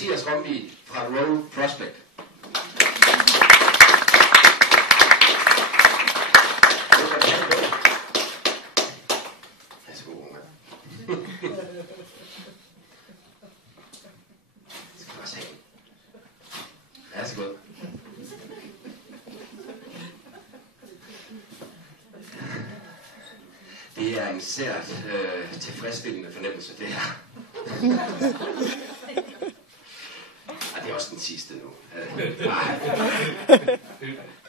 Mathias Romby fra Roll Prospect. Værsgo, unge. Skal du også have en? Ja, så godt. Det er en sært tilfredsstillende fornemmelse, det her. Og det er også den sidste nu. Nej.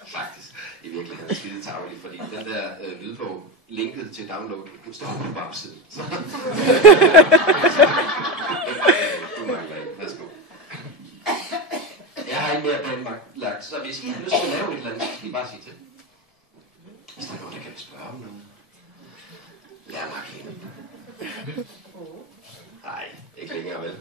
Faktisk. I virkeligheden er skide tarvelig, fordi den der lydbog, linket til download, den står på bagsiden. Så. Du mangler en. Værsgo. Jeg har ikke mere planlagt, så hvis I har lyst til at lave et eller andet, så skal I bare sige til. Hvis der er nogen, der kan spørge om noget. Lær mig at kende. Nej, ikke længere vel.